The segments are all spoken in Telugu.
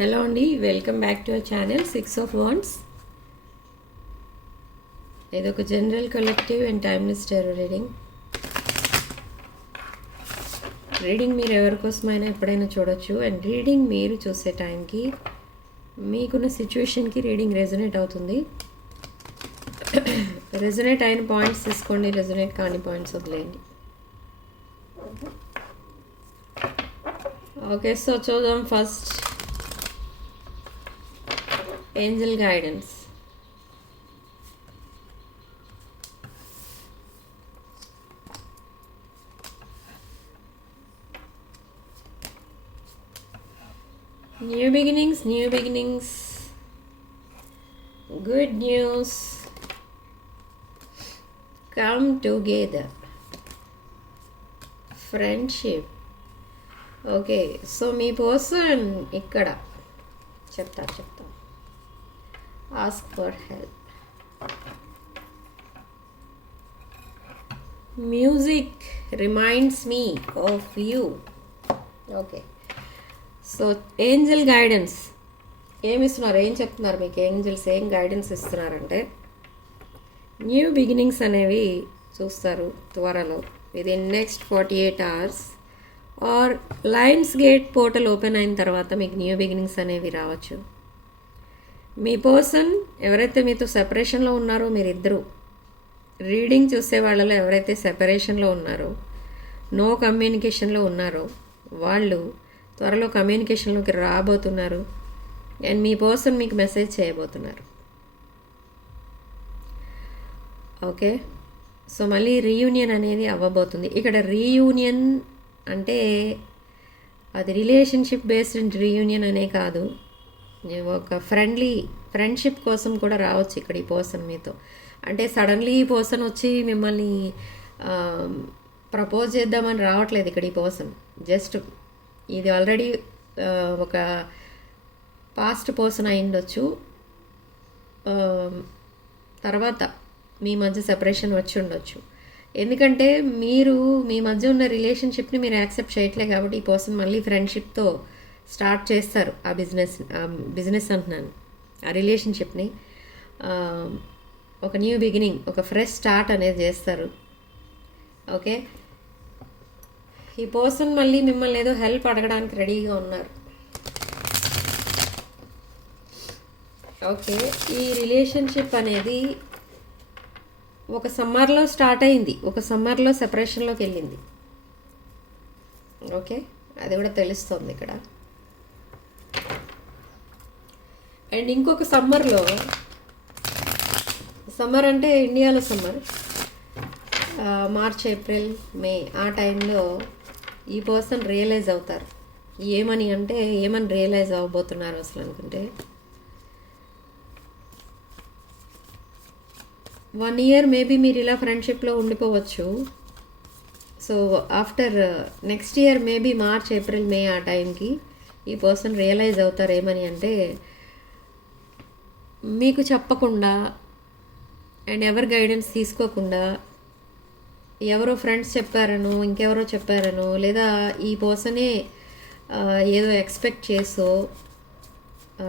హలో అండి welcome back to our channel six of wands. ఇది ఒక general collective and timeless tarot reading. Reading మీరు ఎవరి కోసమైనా ఎప్పుడైనా చూడొచ్చు. అండ్ రీడింగ్ మీరు చూసే టైంకి మీకున్న సిచ్యువేషన్కి రీడింగ్ రెజొనేట్ అవుతుంది. రెజొనేట్ అయిన పాయింట్స్ తీసుకోండి రెజొనేట్ కాని పాయింట్స్ వదిలేయండి. ఓకే సో చూద్దాం first. Angel guidance new beginnings new beginnings good news come together friendship okay so మీ పర్సన్ ఇక్కడ చెప్తారు చెప్తారు ask for help music reminds me of you okay so angel guidance ఏమి ఇస్తున్నారు? ఏం చెప్తున్నారు మీకు? ఏంజల్స్ ఏం గైడెన్స్ ఇస్తున్నారంటే న్యూ బిగినింగ్స్ అనేవి చూస్తారు త్వరలో. ఇది next forty eight hours or lions gate portal open అయిన తర్వాత మీకు న్యూ బిగినింగ్స్ అనేవి రావచ్చు. మీ పర్సన్ ఎవరైతే మీతో సెపరేషన్లో ఉన్నారో మీరిద్దరూ రీడింగ్ చూసే వాళ్ళలో ఎవరైతే సెపరేషన్లో ఉన్నారో నో కమ్యూనికేషన్లో ఉన్నారో వాళ్ళు త్వరలో కమ్యూనికేషన్లోకి రాబోతున్నారు అండ్ మీ పర్సన్ మీకు మెసేజ్ చేయబోతున్నారు. ఓకే? సో మళ్ళీ రీయూనియన్ అనేది అవ్వబోతుంది. ఇక్కడ రీయూనియన్ అంటే అది రిలేషన్షిప్ బేస్డ్ రీయూనియన్ అనే కాదు. ఒక ఫ్రెండ్లీ ఫ్రెండ్షిప్ కోసం కూడా రావచ్చు ఇక్కడ ఈ పర్సన్ మీతో. అంటే సడన్లీ ఈ పర్సన్ వచ్చి మిమ్మల్ని ప్రపోజ్ చేద్దామని రావట్లేదు ఇక్కడ ఈ పర్సన్ జస్ట్ ఇది ఆల్రెడీ ఒక పాస్ట్ పర్సన్ అయి ఉండొచ్చు. తర్వాత మీ మధ్య సెపరేషన్ వచ్చి ఉండొచ్చు. ఎందుకంటే మీరు మీ మధ్య ఉన్న రిలేషన్షిప్ని మీరు యాక్సెప్ట్ చేయట్లేదు కాబట్టి ఈ పర్సన్ మళ్ళీ ఫ్రెండ్షిప్తో స్టార్ట్ చేస్తారు ఆ బిజినెస్ బిజినెస్ అంటున్నాను ఆ రిలేషన్షిప్ని. ఒక న్యూ బిగినింగ్ ఒక ఫ్రెష్ స్టార్ట్ అనేది చేస్తారు. ఓకే? ఈ పర్సన్ మళ్ళీ మిమ్మల్ని ఏదో హెల్ప్ అడగడానికి రెడీగా ఉన్నారు. ఓకే? ఈ రిలేషన్షిప్ అనేది ఒక సమ్మర్లో స్టార్ట్ అయింది. ఒక సమ్మర్లో సెపరేషన్లోకి వెళ్ళింది. ఓకే? అది కూడా తెలుస్తుంది ఇక్కడ. అండ్ ఇంకొక సమ్మర్లో సమ్మర్ అంటే ఇండియాలో సమ్మర్. మార్చ్ ఏప్రిల్ మే ఆ టైంలో ఈ పర్సన్ రియలైజ్ అవుతారు. ఏమని అంటే ఏమని రియలైజ్ అవ్వబోతున్నారు అసలు అనుకుంటే? వన్ ఇయర్ మేబీ మీరు ఇలా ఫ్రెండ్షిప్లో ఉండిపోవచ్చు. So after next year maybe March April May ఆ టైంకి ఈ పర్సన్ రియలైజ్ అవుతారు ఏమని అంటే మీకు చెప్పకుండా అండ్ ఎవరి గైడెన్స్ తీసుకోకుండా ఎవరో ఫ్రెండ్స్ చెప్పారనో ఇంకెవరో చెప్పారనో లేదా ఈ పర్సనే ఏదో ఎక్స్పెక్ట్ చేసో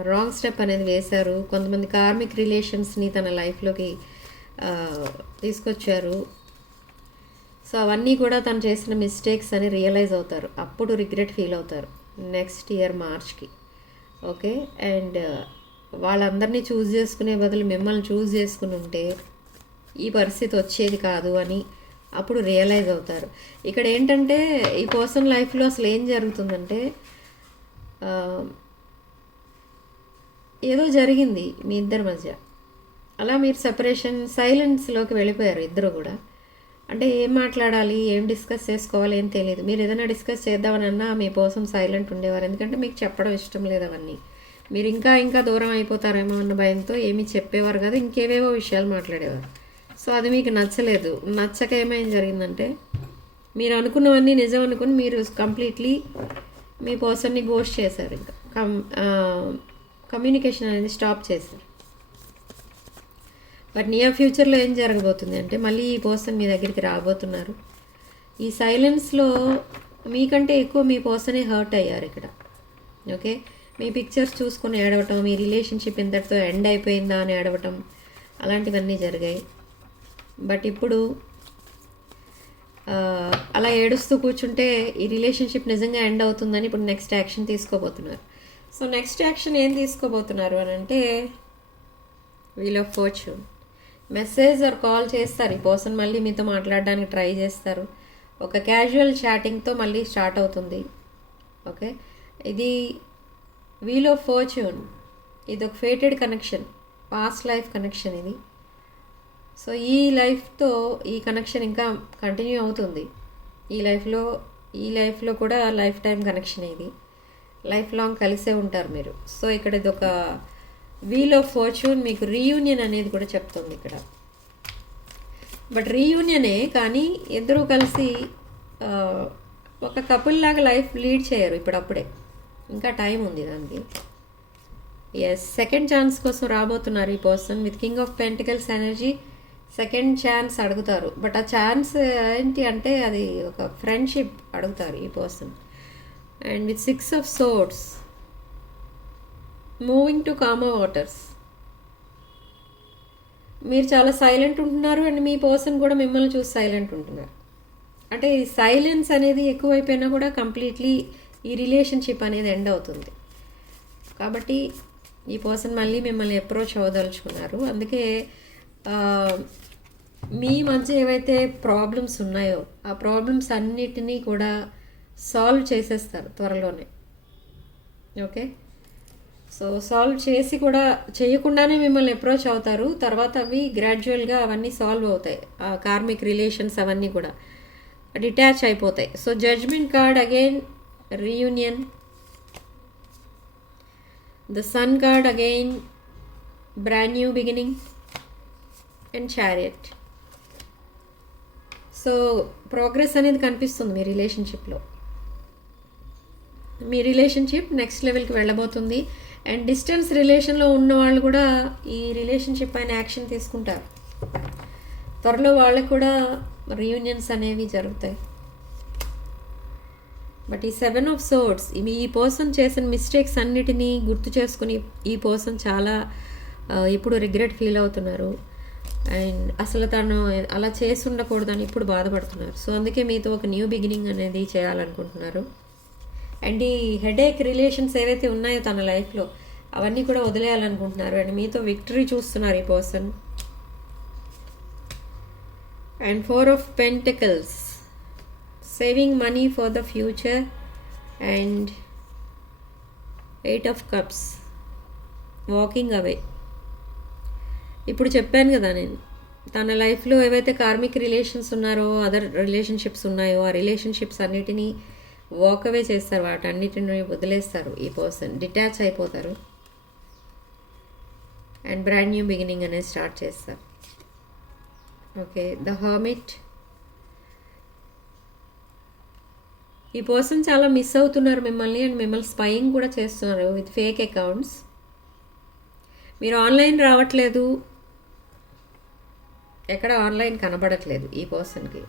రాంగ్ స్టెప్ అనేది వేశారు. కొంతమంది కార్మిక్ రిలేషన్స్ని తన లైఫ్లోకి తీసుకొచ్చారు. సో అవన్నీ కూడా తను చేసిన మిస్టేక్స్ అని రియలైజ్ అవుతారు. అప్పుడు రిగ్రెట్ ఫీల్ అవుతారు. నెక్స్ట్ ఇయర్ మార్చ్కి. ఓకే? అండ్ వాళ్ళందరినీ చూస్ చేసుకునే బదులు మిమ్మల్ని చూస్ చేసుకుని ఉంటే ఈ పరిస్థితి వచ్చేది కాదు అని అప్పుడు రియలైజ్ అవుతారు. ఇక్కడ ఏంటంటే ఈ పర్సన్ లైఫ్లో అసలు ఏం జరుగుతుందంటే ఏదో జరిగింది మీ ఇద్దరి మధ్య. అలా మీరు సపరేషన్ సైలెన్స్లోకి వెళ్ళిపోయారు ఇద్దరు కూడా. అంటే ఏం మాట్లాడాలి ఏం డిస్కస్ చేసుకోవాలి ఏం తెలియదు. మీరు ఏదైనా డిస్కస్ చేద్దామని అన్నా మీ కోసం సైలెంట్ ఉండేవారు. ఎందుకంటే మీకు చెప్పడం ఇష్టం లేదు అవన్నీ. మీరు ఇంకా ఇంకా దూరం అయిపోతారేమో అన్న భయంతో ఏమీ చెప్పేవారు కదా ఇంకేవేవో విషయాలు మాట్లాడేవారు. సో అది మీకు నచ్చలేదు. నచ్చక ఏమైంది జరిగిందంటే మీరు అనుకున్నవన్నీ నిజం అనుకుని మీరు కంప్లీట్లీ మీ పర్సన్ని గోస్ట్ చేశారు ఇంకా. కమ్ కమ్యూనికేషన్ అనేది స్టాప్ చేశారు. బట్ నియర్ ఫ్యూచర్లో ఏం జరగబోతుంది అంటే మళ్ళీ ఈ పర్సన్ మీ దగ్గరికి రాబోతున్నారు. ఈ సైలెన్స్లో మీకంటే ఎక్కువ మీ పర్సనే హర్ట్ అయ్యారు ఇక్కడ. ఓకే మీ పిక్చర్స్ చూసుకొని ఏడవటం మీ రిలేషన్షిప్ ఇంతటితో ఎండ్ అయిపోయిందా అని ఏడవటం అలాంటివన్నీ జరిగాయి. బట్ ఇప్పుడు uh, అలా ఏడుస్తూ కూర్చుంటే ఈ రిలేషన్షిప్ నిజంగా ఎండ్ అవుతుందని ఇప్పుడు నెక్స్ట్ యాక్షన్ తీసుకోబోతున్నారు. సో నెక్స్ట్ యాక్షన్ ఏం తీసుకోబోతున్నారు అని అంటే wheel of fortune message or call చేస్తారు. ఈ పర్సన్ మళ్ళీ మీతో మాట్లాడడానికి ట్రై చేస్తారు. ఒక క్యాజువల్ చాటింగ్తో మళ్ళీ స్టార్ట్ అవుతుంది. ఓకే ఇది వీల్ ఆఫ్ ఫార్చ్యూన్ ఇది ఒక fated connection past life connection ఇది. సో ఈ లైఫ్తో ఈ కనెక్షన్ ఇంకా కంటిన్యూ అవుతుంది. ఈ లైఫ్లో ఈ లైఫ్లో కూడా లైఫ్ టైం కనెక్షన్ ఇది. లైఫ్ లాంగ్ కలిసే ఉంటారు మీరు. సో ఇక్కడ ఇది ఒక వీల్ ఆఫ్ ఫార్చ్యూన్ మీకు రీయూనియన్ అనేది కూడా చెప్తుంది ఇక్కడ. బట్ రీయూనియనే కానీ ఇద్దరూ కలిసి ఒక కపుల్ లాగా లైఫ్ లీడ్ చేయరు ఇప్పుడప్పుడే. ఇంకా టైం ఉంది దానికి. ఎస్ సెకండ్ ఛాన్స్ కోసం రాబోతున్నారు ఈ person with king of pentacles energy second chance అడుగుతారు. బట్ ఆ ఛాన్స్ ఏంటి అంటే అది ఒక ఫ్రెండ్షిప్ అడుగుతారు ఈ person and with six of swords moving to calmer waters మీరు చాలా సైలెంట్ ఉంటున్నారు అండ్ మీ పర్సన్ కూడా మిమ్మల్ని చూసి సైలెంట్ ఉంటున్నారు. అంటే ఈ సైలెన్స్ అనేది ఎక్కువైపోయినా కూడా కంప్లీట్లీ ఈ రిలేషన్షిప్ అనేది ఎండ్ అవుతుంది. కాబట్టి ఈ పర్సన్ మళ్ళీ మిమ్మల్ని అప్రోచ్ అవ్వదలుచుకున్నారు. అందుకే మీ మధ్య ఏవైతే ప్రాబ్లమ్స్ ఉన్నాయో ఆ ప్రాబ్లమ్స్ అన్నిటినీ కూడా సాల్వ్ చేసేస్తారు త్వరలోనే. ఓకే? సో సాల్వ్ చేసి కూడా చేయకుండానే మిమ్మల్ని అప్రోచ్ అవుతారు. తర్వాత అవి గ్రాడ్యువల్గా అవన్నీ సాల్వ్ అవుతాయి. ఆ కార్మిక్ రిలేషన్స్ అవన్నీ కూడా డిటాచ్ అయిపోతాయి. So judgement card again reunion. The sun card again brand new beginning and chariot so progress అనేది కనిపిస్తుంది మీ రిలేషన్షిప్లో మీ రిలేషన్షిప్ నెక్స్ట్ లెవెల్కి వెళ్ళబోతుంది. అండ్ డిస్టెన్స్ రిలేషన్లో ఉన్న వాళ్ళు కూడా ఈ రిలేషన్షిప్ పైన యాక్షన్ తీసుకుంటారు. త్వరలో వాళ్ళకు కూడా రీయూనియన్స్ అనేవి జరుగుతాయి. బట్ ఈ సెవెన్ ఆఫ్ సోర్డ్స్ ఈ పర్సన్ చేసిన మిస్టేక్స్ అన్నిటినీ గుర్తు చేసుకుని ఈ పర్సన్ చాలా ఇప్పుడు రిగ్రెట్ ఫీల్ అవుతున్నారు. అండ్ అసలు తను అలా చేసి ఉండకూడదని ఇప్పుడు బాధపడుతున్నారు. సో అందుకే మీతో ఒక న్యూ బిగినింగ్ అనేది చేయాలనుకుంటున్నారు. అండ్ ఈ హెడేక్ రిలేషన్స్ ఏవైతే ఉన్నాయో తన లైఫ్లో అవన్నీ కూడా వదిలేయాలనుకుంటున్నారు. అండ్ మీతో విక్టరీ చూస్తున్నారు ఈ person and four of pentacles saving money for the future and eight of cups walking away ఇప్పుడు చెప్పాను కదా నేను తన లైఫ్లో ఏవైతే కార్మిక్ రిలేషన్స్ ఉన్నారో అదర్ రిలేషన్షిప్స్ ఉన్నాయో ఆ రిలేషన్షిప్స్ అన్నిటినీ వాక్ అవే చేస్తారు. వాటన్నిటిని వదిలేస్తారు ఈ పర్సన్ డిటాచ్ అయిపోతారు. అండ్ బ్రాండ్ న్యూ బిగినింగ్ అనేది స్టార్ట్ చేస్తారు. ఓకే ద హర్మిట్ ఈ పర్సన్ చాలా మిస్ అవుతున్నారు మిమ్మల్ని అండ్ మిమ్మల్ని స్పైయింగ్ కూడా చేస్తున్నారు విత్ ఫేక్ అకౌంట్స్ మీరు ఆన్లైన్ రావట్లేదు. ఎక్కడ ఆన్లైన్ కనబడట్లేదు ఈ పర్సన్కి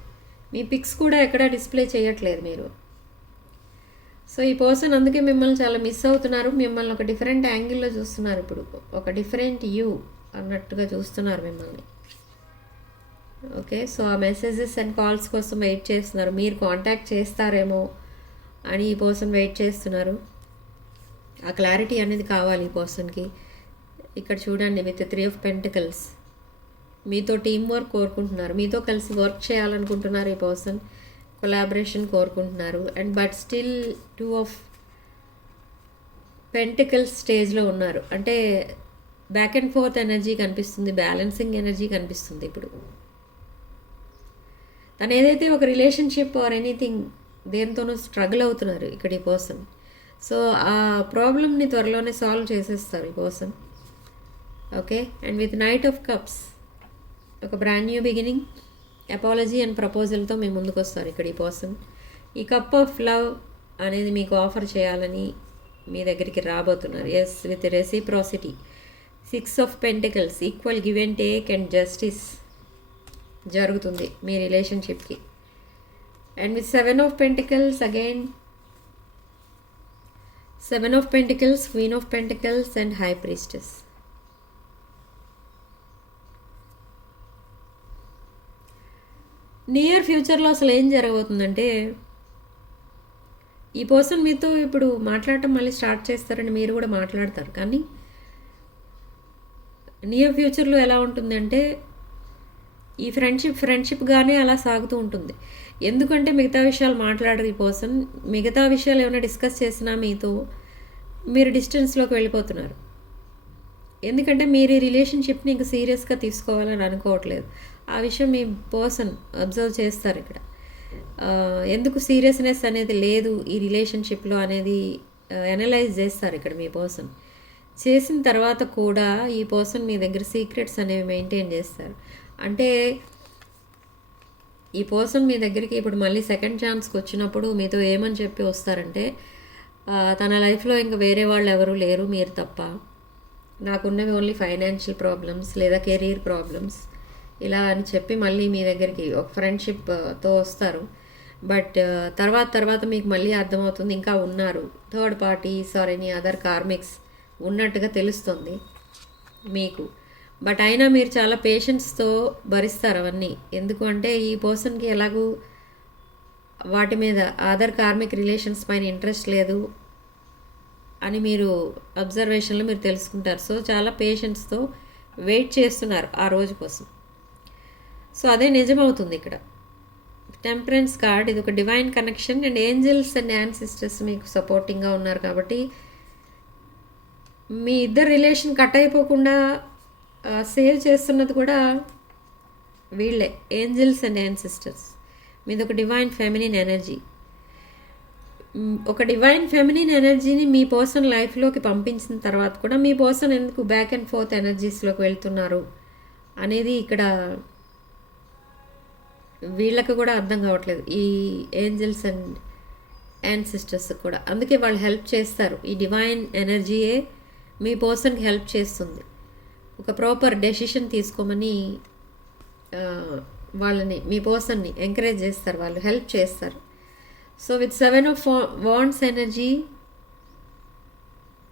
మీ పిక్స్ కూడా ఎక్కడ డిస్ప్లే చేయట్లేదు మీరు. సో ఈ పర్సన్ అందుకే మిమ్మల్ని చాలా మిస్ అవుతున్నారు. మిమ్మల్ని ఒక డిఫరెంట్ యాంగిల్లో చూస్తున్నారు ఇప్పుడు. ఒక డిఫరెంట్ యూ అన్నట్టుగా చూస్తున్నారు మిమ్మల్ని. ఓకే సో ఆ మెసేజెస్ అండ్ కాల్స్ కోసం వెయిట్ చేస్తున్నారు. మీరు కాంటాక్ట్ చేస్తారేమో అని ఈ పర్సన్ వెయిట్ చేస్తున్నారు. ఆ క్లారిటీ అనేది కావాలి ఈ పర్సన్కి ఇక్కడ చూడండి విత్ త్రీ ఆఫ్ పెంటికల్స్ మీతో టీం వర్క్ కోరుకుంటున్నారు. మీతో కలిసి వర్క్ చేయాలనుకుంటున్నారు ఈ పర్సన్ కొలాబరేషన్ కోరుకుంటున్నారు. And but still two of pentacles స్టేజ్లో ఉన్నారు. అంటే బ్యాక్ అండ్ ఫోర్త్ ఎనర్జీ కనిపిస్తుంది బ్యాలెన్సింగ్ ఎనర్జీ కనిపిస్తుంది ఇప్పుడు. తను ఏదైతే ఒక రిలేషన్షిప్ ఆర్ ఎనీథింగ్ దేనితోనూ స్ట్రగుల్ అవుతున్నారు ఇక్కడ ఈ పర్సన్ సో ఆ ప్రాబ్లమ్ని త్వరలోనే సాల్వ్ చేసేస్తారు ఈ person okay and with knight of cups ఒక brand new beginning apology and ప్రపోజల్తో మీ ముందుకు వస్తారు ఇక్కడ ఈ పర్సన్ ఈ కప్ ఆఫ్ లవ్ అనేది మీకు ఆఫర్ చేయాలని మీ దగ్గరికి రాబోతున్నారు. Yes with reciprocity six of pentacles equal give and take and justice జరుగుతుంది మీ రిలేషన్షిప్కి. And with seven of pentacles again seven of pentacles queen of pentacles and high priestess. Near ఫ్యూచర్లో అసలు ఏం జరగబోతుందంటే ఈ పర్సన్ మీతో ఇప్పుడు మాట్లాడటం మళ్ళీ స్టార్ట్ చేస్తారని మీరు కూడా మాట్లాడతారు. కానీ నియర్ ఫ్యూచర్లో ఎలా ఉంటుందంటే ఈ ఫ్రెండ్షిప్ ఫ్రెండ్షిప్గానే అలా సాగుతూ ఉంటుంది. ఎందుకంటే మిగతా విషయాలు మాట్లాడరు ఈ పర్సన్ మిగతా విషయాలు ఏమైనా డిస్కస్ చేసినా మీతో మీరు డిస్టెన్స్లోకి వెళ్ళిపోతున్నారు. ఎందుకంటే మీరు ఈ రిలేషన్షిప్ని ఇంకా సీరియస్గా తీసుకోవాలని అనుకోవట్లేదు. ఆ విషయం మీ పర్సన్ అబ్జర్వ్ చేస్తారు ఇక్కడ. ఎందుకు సీరియస్నెస్ అనేది లేదు ఈ రిలేషన్షిప్లో అనేది అనలైజ్ చేస్తారు ఇక్కడ మీ పర్సన్ చేసిన తర్వాత కూడా ఈ పర్సన్ మీ దగ్గర సీక్రెట్స్ అనేవి మెయింటైన్ చేస్తారు. అంటే ఈ పర్సన్ మీ దగ్గరికి ఇప్పుడు మళ్ళీ సెకండ్ ఛాన్స్కి వచ్చినప్పుడు మీతో ఏమని చెప్పి వస్తారంటే తన లైఫ్లో ఇంకా వేరే వాళ్ళు ఎవరు లేరు మీరు తప్ప. నాకున్నవి ఓన్లీ ఫైనాన్షియల్ ప్రాబ్లమ్స్ లేదా కెరీర్ ప్రాబ్లమ్స్ ఇలా అని చెప్పి మళ్ళీ మీ దగ్గరికి ఒక ఫ్రెండ్షిప్తో వస్తారు. బట్ తర్వాత తర్వాత మీకు మళ్ళీ అర్థమవుతుంది ఇంకా ఉన్నారు. Third parties or any other karmics ఉన్నట్టుగా తెలుస్తుంది మీకు. బట్ అయినా మీరు చాలా పేషెన్స్తో భరిస్తారు అవన్నీ. ఎందుకు అంటే ఈ పర్సన్కి ఎలాగూ వాటి మీద అదర్ కార్మిక్ రిలేషన్స్ పైన ఇంట్రెస్ట్ లేదు అని మీరు అబ్జర్వేషన్లో మీరు తెలుసుకుంటారు. సో చాలా పేషెన్స్తో వెయిట్ చేస్తున్నారు ఆ రోజు కోసం. సో అదే నిజమవుతుంది ఇక్కడ. టెంపరెన్స్ కార్డ్ ఇది ఒక divine connection and angels and ancestors మీకు సపోర్టింగ్గా ఉన్నారు కాబట్టి మీ ఇద్దరు రిలేషన్ కట్ అయిపోకుండా సేవ్ చేస్తున్నది కూడా వీళ్ళే ఏంజల్స్ అండ్ యాన్సిస్టర్స్. మీది ఒక డివైన్ ఫెమినిన్ ఎనర్జీ ఒక డివైన్ ఫెమినిన్ ఎనర్జీని మీ పర్సన్ లైఫ్లోకి పంపించిన తర్వాత కూడా మీ పర్సన్ ఎందుకు బ్యాక్ అండ్ ఫోర్త్ ఎనర్జీస్లోకి వెళ్తున్నారు అనేది ఇక్కడ వీళ్ళకి కూడా అర్థం కావట్లేదు. ఈ ఏంజల్స్ అండ్ యాన్సిస్టర్స్ కూడా. అందుకే వాళ్ళు హెల్ప్ చేస్తారు. ఈ డివైన్ ఎనర్జీయే మీ పర్సన్కి హెల్ప్ చేస్తుంది. ఒక ప్రాపర్ డెసిషన్ తీసుకోమని వాళ్ళని మీ పర్సన్ని ఎంకరేజ్ చేస్తారు వాళ్ళు హెల్ప్ చేస్తారు. So with seven of wands energy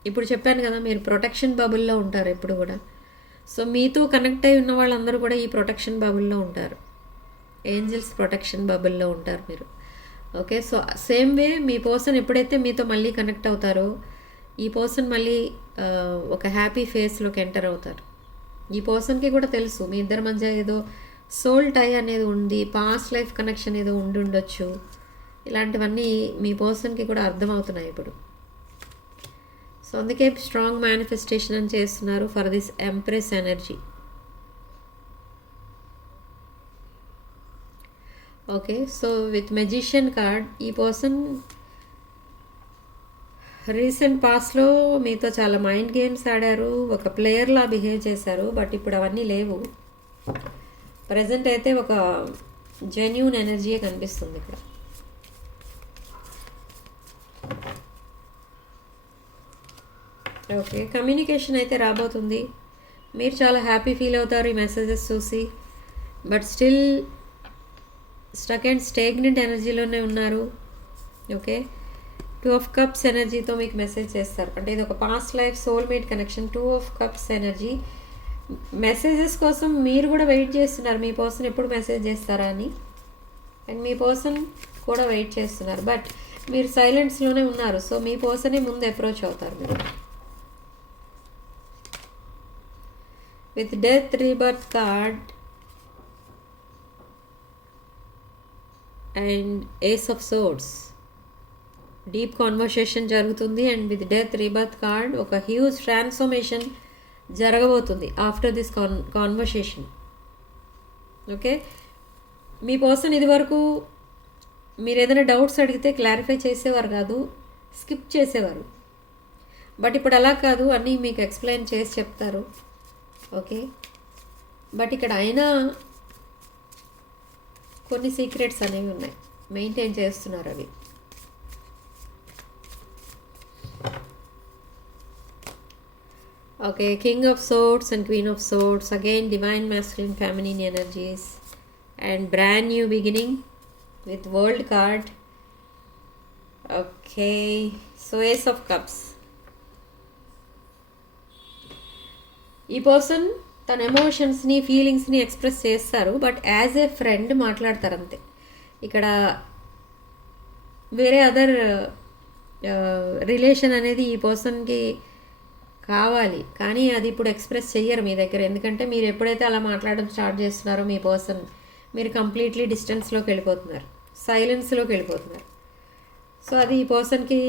ఇప్పుడు చెప్పాను కదా మీరు ప్రొటెక్షన్ బబుల్లో ఉంటారు ఎప్పుడు కూడా. సో మీతో కనెక్ట్ అయి ఉన్న వాళ్ళందరూ కూడా ఈ ప్రొటెక్షన్ బబుల్లో ఉంటారు. ఏంజల్స్ ప్రొటెక్షన్ బబుల్లో ఉంటారు మీరు. ఓకే సో సేమ్ వే మీ పర్సన్ ఎప్పుడైతే మీతో మళ్ళీ కనెక్ట్ అవుతారో ఈ పర్సన్ మళ్ళీ ఒక హ్యాపీ ఫేస్లోకి ఎంటర్ అవుతారు. ఈ పర్సన్కి కూడా తెలుసు. మీ ఇద్దరి మధ్య ఏదో సోల్ టై అనేది ఉంది పాస్ట్ లైఫ్ కనెక్షన్ ఏదో ఉండి ఉండొచ్చు. ఇలాంటివన్నీ మీ పర్సన్కి కూడా అర్థమవుతున్నాయి ఇప్పుడు. సో అందుకే స్ట్రాంగ్ మేనిఫెస్టేషన్ అని చేస్తున్నారు for this empress energy okay so with magician card ఈ పర్సన్ రీసెంట్ పాస్ట్లో మీతో చాలా మైండ్ గేమ్స్ ఆడారు. ఒక ప్లేయర్లా బిహేవ్ చేశారు బట్ ఇప్పుడు అవన్నీ లేవు. ప్రజెంట్ అయితే ఒక జెన్యూన్ ఎనర్జీయే కనిపిస్తుంది ఇక్కడ. ఓకే కమ్యూనికేషన్ అయితే రాబోతుంది. మీరు చాలా హ్యాపీ ఫీల్ అవుతారు ఈ మెసేజెస్ చూసి. But still stuck and stagnant ఎనర్జీలోనే ఉన్నారు. ఓకే టూ ఆఫ్ కప్స్ ఎనర్జీతో మీకు మెసేజ్ చేస్తారు. అంటే ఇది ఒక past life soulmate connection two of cups energy messages కోసం మీరు కూడా వెయిట్ చేస్తున్నారు. మీ పర్సన్ ఎప్పుడు మెసేజ్ చేస్తారా అని? అండ్ మీ పర్సన్ కూడా వెయిట్ చేస్తున్నారు. బట్ మీరు సైలెన్స్లోనే ఉన్నారు. సో మీ పర్సనే ముందు అప్రోచ్ అవుతారు. మీరు with death rebirth card and ace of swords deep conversation జరుగుతుంది and with death rebirth card ఒక హ్యూజ్ ట్రాన్స్ఫర్మేషన్ జరగబోతుంది after this con conversation. Okay? Me person ఇదివరకు మీరు ఏదైనా డౌట్స్ అడిగితే క్లారిఫై చేసేవారు కాదు స్కిప్ చేసేవారు. బట్ ఇప్పుడు అలా కాదు అన్నీ మీకు ఎక్స్ప్లెయిన్ చేసి చెప్తారు. ఓకే? బట్ ఇక్కడ అయినా కొన్ని సీక్రెట్స్ అనేవి ఉన్నాయి. మెయింటైన్ చేస్తున్నారు అవి. Okay king of swords and queen of swords again divine masculine feminine energies. And brand new beginning with world card. Okay so ace of cups ఈ పర్సన్ తన ఎమోషన్స్ని ఫీలింగ్స్ని ఎక్స్ప్రెస్ చేస్తారు బట్ యాజ్ ఏ ఫ్రెండ్ మాట్లాడతారు అంతే. ఇక్కడ వేరే అదర్ రిలేషన్ uh, అనేది ఈ పర్సన్కి కావాలి. కానీ అది ఇప్పుడు ఎక్స్ప్రెస్ చెయ్యరు మీ దగ్గర. ఎందుకంటే మీరు ఎప్పుడైతే అలా మాట్లాడడం స్టార్ట్ చేస్తున్నారో మీ పర్సన్ మీరు కంప్లీట్లీ డిస్టెన్స్లోకి వెళ్ళిపోతున్నారు. సైలెన్స్లోకి వెళ్ళిపోతున్నారు. సో అది ఈ పర్సన్కి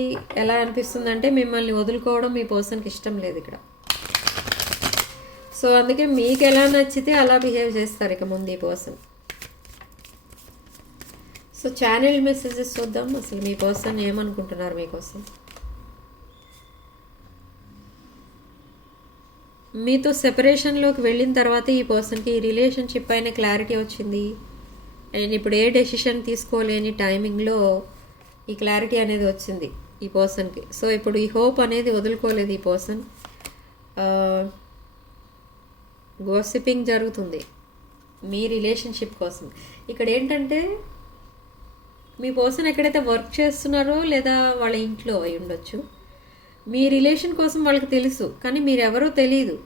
ఎలా అనిపిస్తుందంటే మిమ్మల్ని వదులుకోవడం మీ పర్సన్కి ఇష్టం లేదు ఇక్కడ. సో అందుకే మీకు ఎలా నచ్చితే అలా బిహేవ్ చేస్తారు ఇక ముందు ఈ పర్సన్. సో ఛానల్ మెసేజెస్ చూద్దాం. అసలు మీ పర్సన్ ఏమనుకుంటున్నారు మీకోసం మీతో సెపరేషన్లోకి వెళ్ళిన తర్వాత ఈ పర్సన్కి ఈ రిలేషన్షిప్ పైన క్లారిటీ వచ్చింది. అండ్ ఇప్పుడు ఏ డెసిషన్ తీసుకోలేని టైమింగ్లో ఈ క్లారిటీ అనేది వచ్చింది ఈ పర్సన్కి సో ఇప్పుడు ఈ హోప్ అనేది వదులుకోలేదు ఈ పర్సన్ గోసిపింగ్ జరుగుతుంది మీ రిలేషన్షిప్ కోసం. ఇక్కడ ఏంటంటే మీ పర్సన్ ఎక్కడైతే వర్క్ చేస్తున్నారో లేదా వాళ్ళ ఇంట్లో అయి ఉండొచ్చు మీ రిలేషన్ కోసం వాళ్ళకి తెలుసు కానీ మీరెవరో తెలియదు.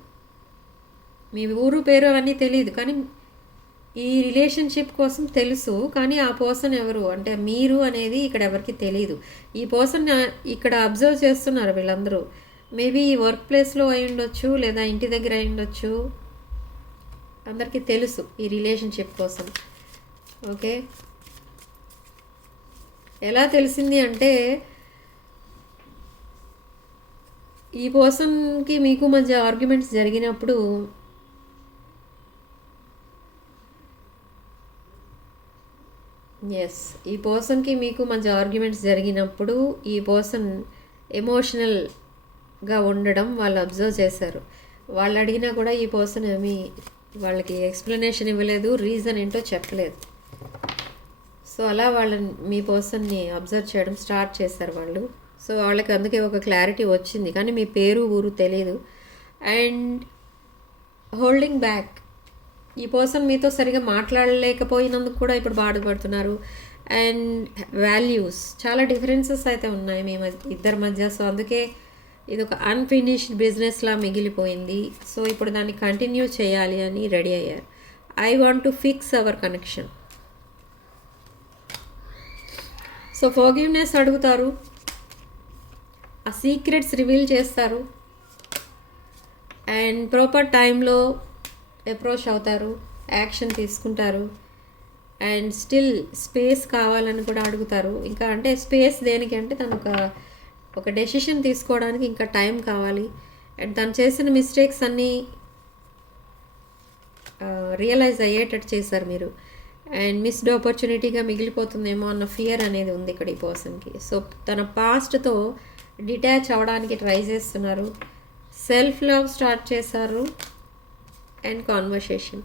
మీ ఊరు పేరు అవన్నీ తెలియదు కానీ ఈ రిలేషన్షిప్ కోసం తెలుసు కానీ ఆ పర్సన్ ఎవరు? అంటే మీరు అనేది ఇక్కడ ఎవరికి తెలియదు ఈ పర్సన్ ఇక్కడ అబ్జర్వ్ చేస్తున్నారు వీళ్ళందరూ. మేబీ ఈ వర్క్ ప్లేస్లో అయి ఉండొచ్చు లేదా ఇంటి దగ్గర అయి ఉండొచ్చు. అందరికీ తెలుసు ఈ రిలేషన్షిప్ కోసం. ఓకే? ఎలా తెలిసింది అంటే ఈ పర్సన్కి మీకు మధ్య ఆర్గ్యుమెంట్స్ జరిగినప్పుడు ఎస్ ఈ పర్సన్కి మీకు మంచి ఆర్గ్యుమెంట్స్ జరిగినప్పుడు ఈ పర్సన్ ఎమోషనల్గా ఉండడం వాళ్ళు అబ్జర్వ్ చేశారు. వాళ్ళు అడిగినా కూడా ఈ పర్సన్ ఏమి వాళ్ళకి ఎక్స్ప్లెనేషన్ ఇవ్వలేదు రీజన్ ఏంటో చెప్పలేదు. సో అలా వాళ్ళని మీ పర్సన్ని అబ్జర్వ్ చేయడం స్టార్ట్ చేశారు వాళ్ళు. సో వాళ్ళకి అందుకే ఒక క్లారిటీ వచ్చింది. కానీ మీ పేరు ఊరు తెలియదు అండ్ హోల్డింగ్ బ్యాక్ ఈ పర్సన్ మీతో సరిగా మాట్లాడలేకపోయినందుకు కూడా ఇప్పుడు బాధపడుతున్నారు. అండ్ వాల్యూస్ చాలా డిఫరెన్సెస్ అయితే ఉన్నాయి మీ మధ్య ఇద్దరి మధ్య. సో అందుకే ఇది ఒక అన్ఫినిష్డ్ బిజినెస్లా మిగిలిపోయింది. సో ఇప్పుడు దాన్ని కంటిన్యూ చేయాలి అని రెడీ అయ్యారు. I want to fix our connection so forgiveness అడుగుతారు. ఆ సీక్రెట్స్ రివీల్ చేస్తారు. అండ్ ప్రాపర్ టైంలో అప్రోచ్ అవుతారు యాక్షన్ తీసుకుంటారు. అండ్ స్టిల్ స్పేస్ కావాలని కూడా అడుగుతారు. ఇంకా అంటే స్పేస్ దేనికి అంటే తను ఒక ఒక డెసిషన్ తీసుకోవడానికి ఇంకా టైం కావాలి. అండ్ తను చేసిన మిస్టేక్స్ అన్నీ రియలైజ్ అయ్యేటట్టు చేశారు మీరు. అండ్ మిస్డ్ ఆపర్చునిటీగా మిగిలిపోతుందేమో అన్న ఫియర్ అనేది ఉంది ఇక్కడ ఈ పర్సన్కి. సో తన పాస్ట్తో డిటాచ్ అవ్వడానికి ట్రై చేస్తున్నారు. సెల్ఫ్ లవ్ స్టార్ట్ చేశారు. అండ్ కాన్వర్సేషన్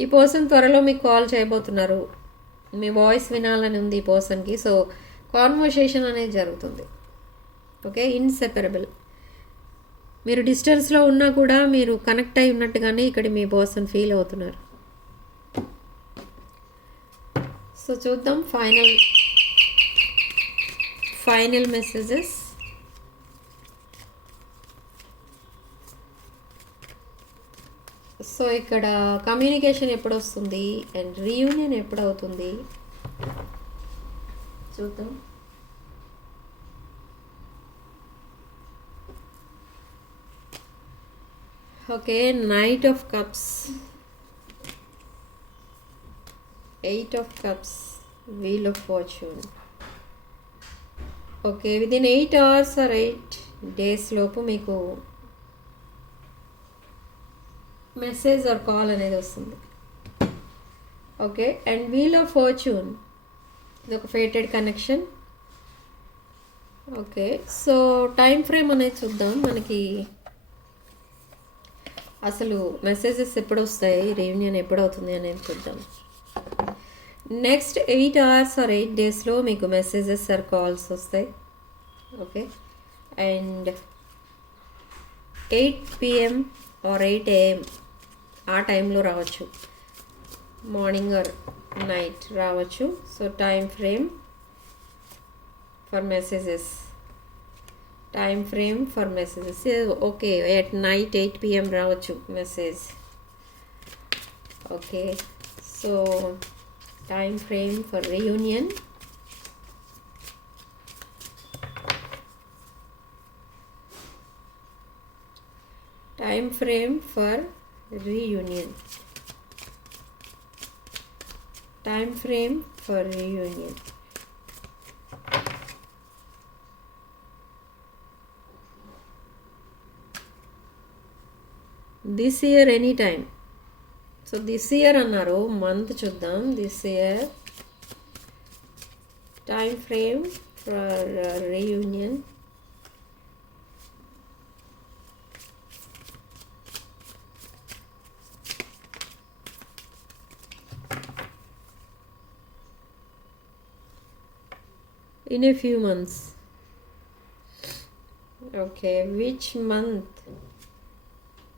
ఈ పర్సన్ త్వరలో మీకు కాల్ చేయబోతున్నారు. మీ వాయిస్ వినాలని ఉంది ఈ పర్సన్కి సో కాన్వర్సేషన్ అనేది జరుగుతుంది. ఓకే ఇన్సెపరబుల్ మీరు డిస్టెన్స్లో ఉన్నా కూడా మీరు కనెక్ట్ అయి ఉన్నట్టుగానే ఇక్కడ మీ పర్సన్ ఫీల్ అవుతున్నారు. సో చూద్దాం ఫైనల్ ఫైనల్ మెసేజెస్ సో ఇక్కడ కమ్యూనికేషన్ ఎప్పుడు వస్తుంది అండ్ రీయూనియన్ ఎప్పుడు అవుతుంది చూద్దాం. Okay knight of cups. Eight of cups wheel of fortune. Okay within eight hours or eight days లోపు మీకు మెసేజ్ ఆర్ కాల్ అనేది వస్తుంది. Okay and wheel of fortune ఇది ఒక fated connection okay so time frame అనేది చూద్దాం. మనకి అసలు మెసేజెస్ ఎప్పుడు వస్తాయి రీయూనియన్ ఎప్పుడు అవుతుంది అనేది చూద్దాం. Next eight hours or eight డేస్లో మీకు మెసేజెస్ ఆర్ కాల్స్ వస్తాయి. Okay and eight PM or eight AM ఆ టైంలో రావచ్చు. మార్నింగ్ ఆర్ నైట్ రావచ్చు. So time frame for messages time frame for messages okay at night eight PM రావచ్చు message okay so time frame for reunion time frame for reunion. Time frame for reunion. This year any time so this year అన్నారు మంత్ చూద్దాం. This year time frame for reunion in a few months. Okay, which month?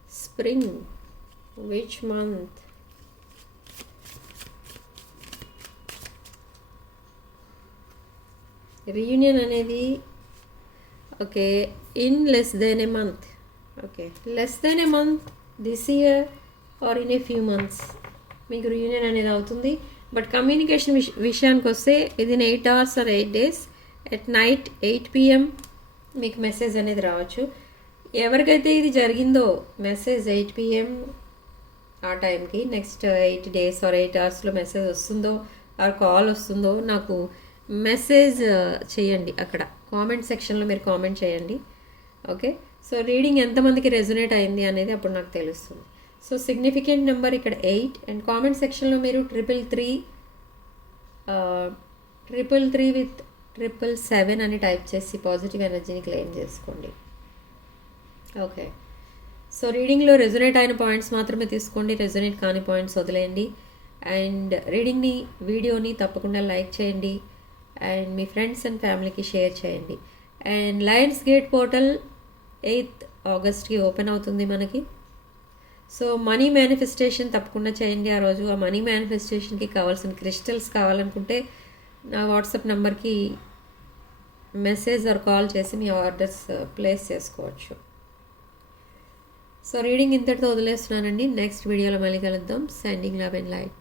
Spring. Which month? Reunion అనేది okay in less than a month okay less than a month this year or in a few months మీకు రీయూనియన్ అనేది అవుతుంది బట్ కమ్యూనికేషన్ విష విషయానికి వస్తే within eight hours or eight days at night eight PM మీకు మెసేజ్ అనేది రావచ్చు ఎవరికైతే ఇది జరిగిందో మెసేజ్ ఎయిట్ పిఎం ఆ టైంకి next eight days or eight అవర్స్లో మెసేజ్ వస్తుందో ఆర్ కాల్ వస్తుందో నాకు మెసేజ్ uh, చేయండి అక్కడ. కామెంట్ సెక్షన్లో మీరు కామెంట్ చేయండి. ఓకే సో రీడింగ్ ఎంతమందికి రెజొనేట్ అయింది అనేది అప్పుడు నాకు తెలుస్తుంది. సో సిగ్నిఫికెంట్ నెంబర్ ఇక్కడ ఎయిట్ అండ్ కామెంట్ సెక్షన్లో మీరు triple three triple three with triple seven అని టైప్ చేసి పాజిటివ్ ఎనర్జీని క్లెయిమ్ చేసుకోండి. ఓకే సో రీడింగ్లో రెజొనేట్ అయిన పాయింట్స్ మాత్రమే తీసుకోండి. రెజొనేట్ కాని పాయింట్స్ వదిలేయండి. అండ్ రీడింగ్ని వీడియోని తప్పకుండా లైక్ చేయండి. అండ్ మీ ఫ్రెండ్స్ అండ్ ఫ్యామిలీకి షేర్ చేయండి. And lions gate portal eighth ఆగస్ట్కి open అవుతుంది మనకి. సో మనీ మేనిఫెస్టేషన్ తప్పకుండా చేయండి ఆ రోజు. ఆ మనీ మేనిఫెస్టేషన్కి కావాల్సిన క్రిస్టల్స్ కావాలనుకుంటే నా వాట్సాప్ నెంబర్కి మెసేజ్ ఆర్ కాల్ చేసి మీ ఆర్డర్స్ ప్లేస్ చేసుకోవచ్చు. సో రీడింగ్ ఇంతటితో వదిలేస్తున్నానండి. నెక్స్ట్ వీడియోలో మళ్ళీ కలుద్దాం. Sending love and light